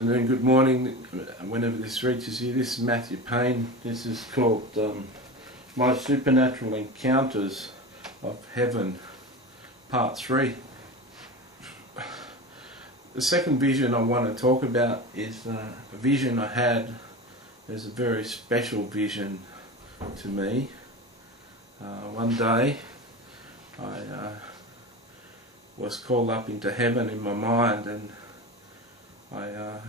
And then good morning, whenever this reaches you. This is Matthew Payne. This is called My Supernatural Encounters of Heaven, Part 3. The second vision I want to talk about is a vision I had. It's a very special vision to me. One day I was called up into heaven in my mind, and I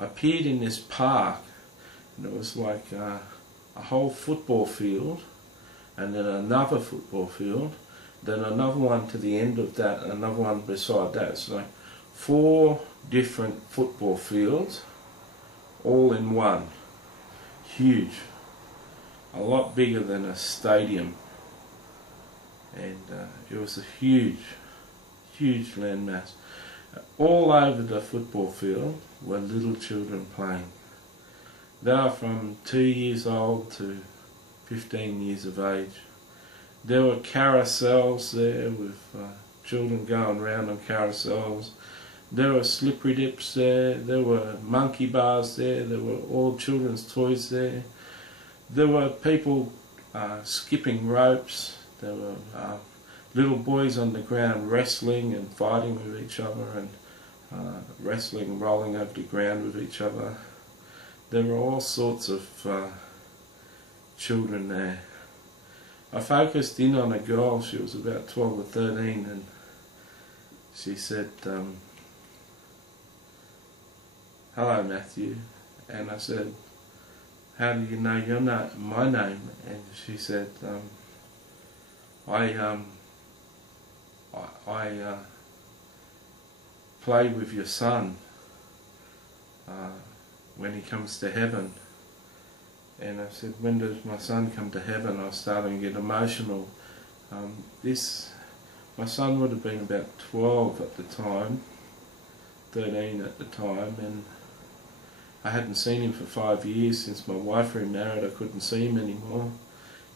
appeared in this park, and it was like a whole football field, and then another football field, then another one to the end of that, and another one beside that. It's like 4 different football fields, all in one. Huge. A lot bigger than a stadium. And it was a huge landmass. All over the football field were little children playing. They were from 2 years old to 15 years of age. There were carousels there with children going around on carousels. There were slippery dips there. There were monkey bars there. There were all children's toys there. There were people skipping ropes. There were little boys on the ground wrestling and fighting with each other, and wrestling, rolling over the ground with each other. There were all sorts of children there. I focused in on a girl. She was about 12 or 13, and she said, "Hello, Matthew." And I said, "How do you know my name?" And she said, I play with your son when he comes to heaven." And I said, "When does my son come to heaven?" I was starting to get emotional. My son would have been about 12 at the time, 13 at the time, and I hadn't seen him for 5 years. Since my wife remarried, I couldn't see him anymore.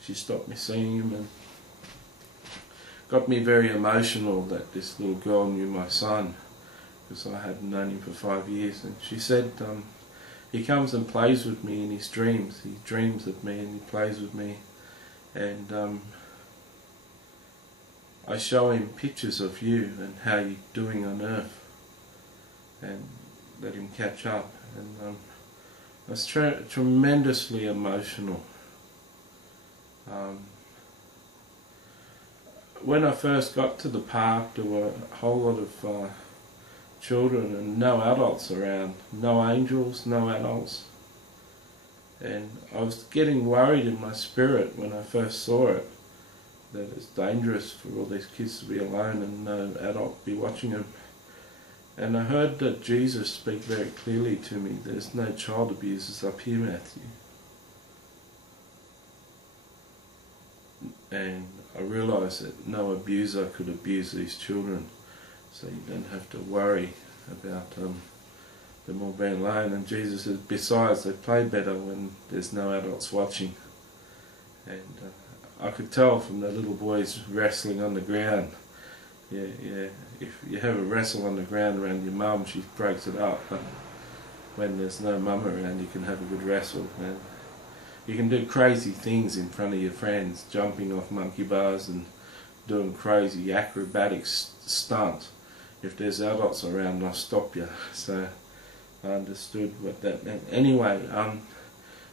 She stopped me seeing him, and got me very emotional that this little girl knew my son, because I hadn't known him for 5 years. And she said, he comes and plays with me in his dreams. He dreams of me and he plays with me, and I show him pictures of you and how you're doing on earth, and let him catch up. And I was tremendously emotional. When I first got to the park, there were a whole lot of children and no adults around. No angels, no adults. And I was getting worried in my spirit when I first saw it, that it's dangerous for all these kids to be alone and no adult be watching them. And I heard that Jesus speak very clearly to me. There's no child abusers up here, Matthew. And I realised that no abuser could abuse these children, so you don't have to worry about them all being alone. And Jesus says, besides, they play better when there's no adults watching. And I could tell from the little boys wrestling on the ground. Yeah. If you have a wrestle on the ground around your mum, she breaks it up. But when there's no mum around, you can have a good wrestle. And you can do crazy things in front of your friends, jumping off monkey bars and doing crazy acrobatic stunts. If there's adults around, they'll stop you. So I understood what that meant. Anyway,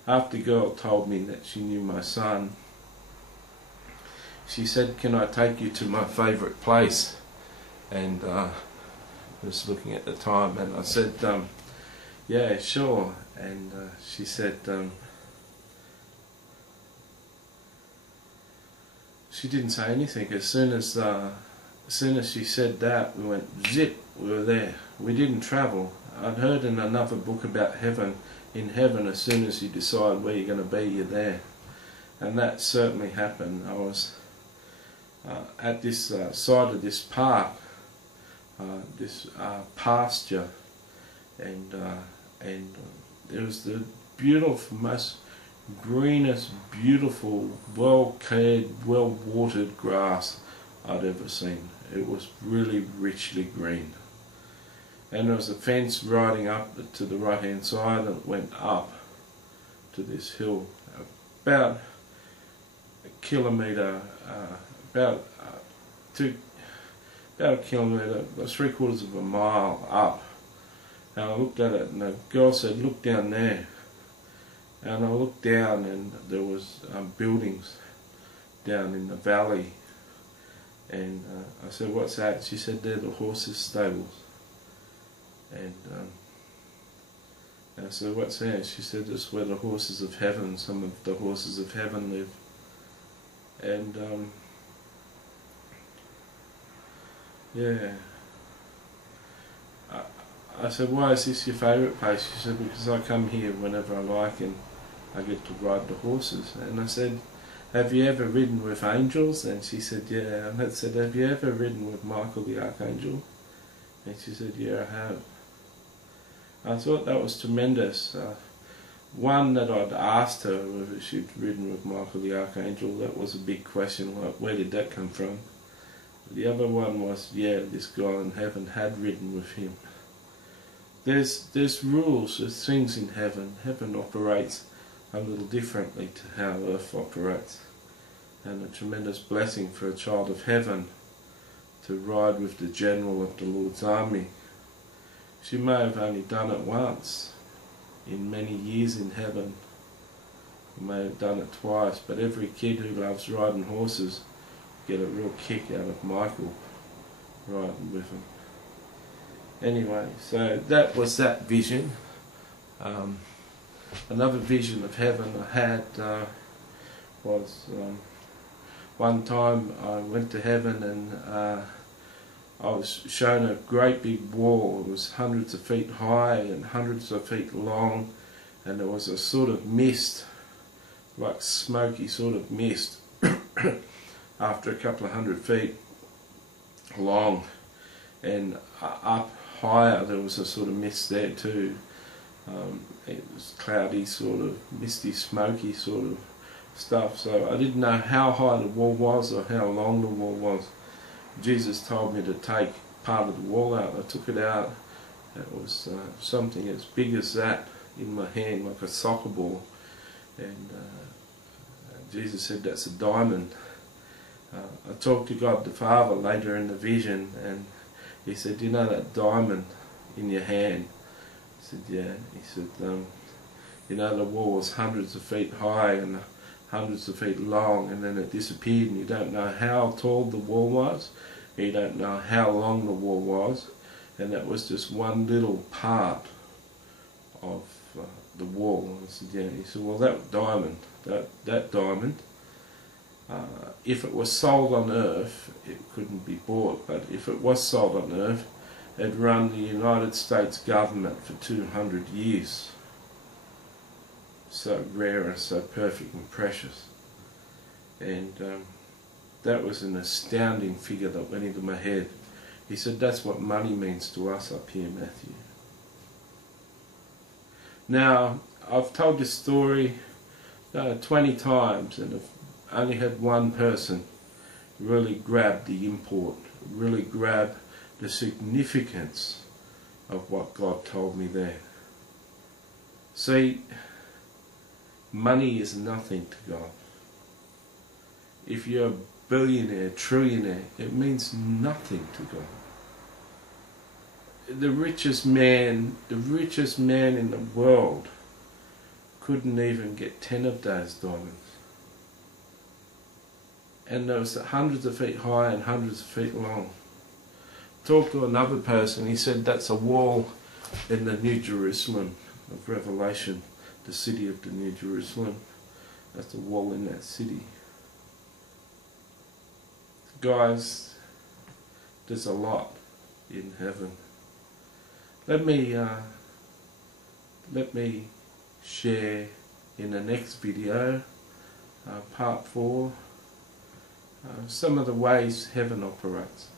after the girl told me that she knew my son, she said, "Can I take you to my favourite place?" And I was looking at the time, and I said, "Yeah, sure." And she said, she didn't say anything. As soon as she said that, we went zip. We were there. We didn't travel. I'd heard in another book about heaven. In heaven, as soon as you decide where you're going to be, you're there. And that certainly happened. I was at this side of this park, this pasture, and there was the beautiful, most greenest, beautiful, well-cared, well-watered grass I'd ever seen. It was really richly green. and there was a fence riding up to the right hand side, and it went up to this hill about a kilometre, about a kilometre, about 3/4 of a mile up. And I looked at it, and the girl said, "Look down there." And I looked down, and there was buildings down in the valley. And I said, "What's that?" She said, "They're the horses' stables." And I said, "What's that?" She said, "It's where the horses of heaven, some of the horses of heaven live." And yeah. I said, "Why is this your favourite place?" She said, "Because I come here whenever I like and I get to ride the horses." And I said, "Have you ever ridden with angels?" And she said, "Yeah." And I said, "Have you ever ridden with Michael the Archangel?" And she said, "Yeah, I have." I thought that was tremendous. One, that I'd asked her whether she'd ridden with Michael the Archangel. That was a big question. Where did that come from? The other one was, yeah, this guy in heaven had ridden with him. There's rules, there's things in heaven. Heaven operates a little differently to how earth operates. And a tremendous blessing for a child of heaven to ride with the general of the Lord's army. She may have only done it once in many years in heaven. She may have done it twice, but every kid who loves riding horses get a real kick out of Michael riding with him. Anyway, so that was that vision. Another vision of heaven I had was one time I went to heaven, and I was shown a great big wall. It was hundreds of feet high and hundreds of feet long, and there was a sort of mist, like smoky sort of mist, after a couple of 100 feet long, and up higher there was a sort of mist there too. It was cloudy, sort of misty, smoky sort of stuff. So I didn't know how high the wall was or how long the wall was. Jesus told me to take part of the wall out. I took it out. It was something as big as that in my hand, like a soccer ball. And Jesus said, "That's a diamond." I talked to God the Father later in the vision, and he said, "Do you know that diamond in your hand?" I said, "Yeah." He said, "You know the wall was hundreds of feet high and hundreds of feet long, and then it disappeared, and you don't know how tall the wall was, you don't know how long the wall was, and that was just one little part of the wall." I said, "Yeah." He said, "Well, that diamond, that diamond, if it was sold on earth, it couldn't be bought, but if it was sold on earth, it'd run the United States government for 200 years. So rare and so perfect and precious." And that was an astounding figure that went into my head. He said, "That's what money means to us up here, Matthew." Now, I've told this story 20 times, and I've only had one person really grab the import, really grab the significance of what God told me there. See, money is nothing to God. If you're a billionaire, trillionaire, it means nothing to God. The richest man in the world couldn't even get 10 of those diamonds. And there was hundreds of feet high and hundreds of feet long. Talked to another person, he said that's a wall in the New Jerusalem of Revelation, the city of the New Jerusalem. That's a wall in that city. Guys, there's a lot in heaven. Let me share in the next video, part 4, some of the ways heaven operates.